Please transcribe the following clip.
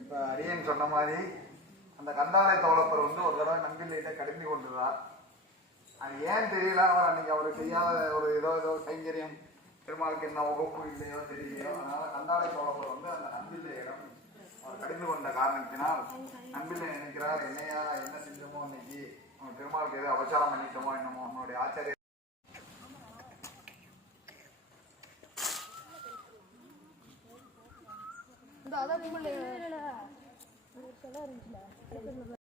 இப்போ அரியன் சொன்ன மாதிரி அந்த கண்டாலை தோழப்பர் வந்து ஒரு தடவை நம்பில்லையிட்ட கடுங்கி கொண்டுதான் அது ஏன் தெரியல? அவர் அன்னைக்கு அவர் செய்யாத ஒரு ஏதோ ஏதோ கைங்கரியம். பெருமாளுக்கு என்ன உகப்பு இல்லையோ தெரியலையோ அதனால கந்தாலை சோழவர் வந்து அந்த நம்பிள்ளையிடம் அவர் கடிந்து கொண்ட காரணத்தினால் நம்பிள்ளை நினைக்கிறார் என்னையா என்ன செஞ்சோமோ இன்னைக்கு பெருமாளுக்கு எதோ அபச்சாரம் பண்ணிட்டோமோ என்னமோ? உன்னுடைய ஆச்சாரிய இந்த அதான் இருந்துச்சுல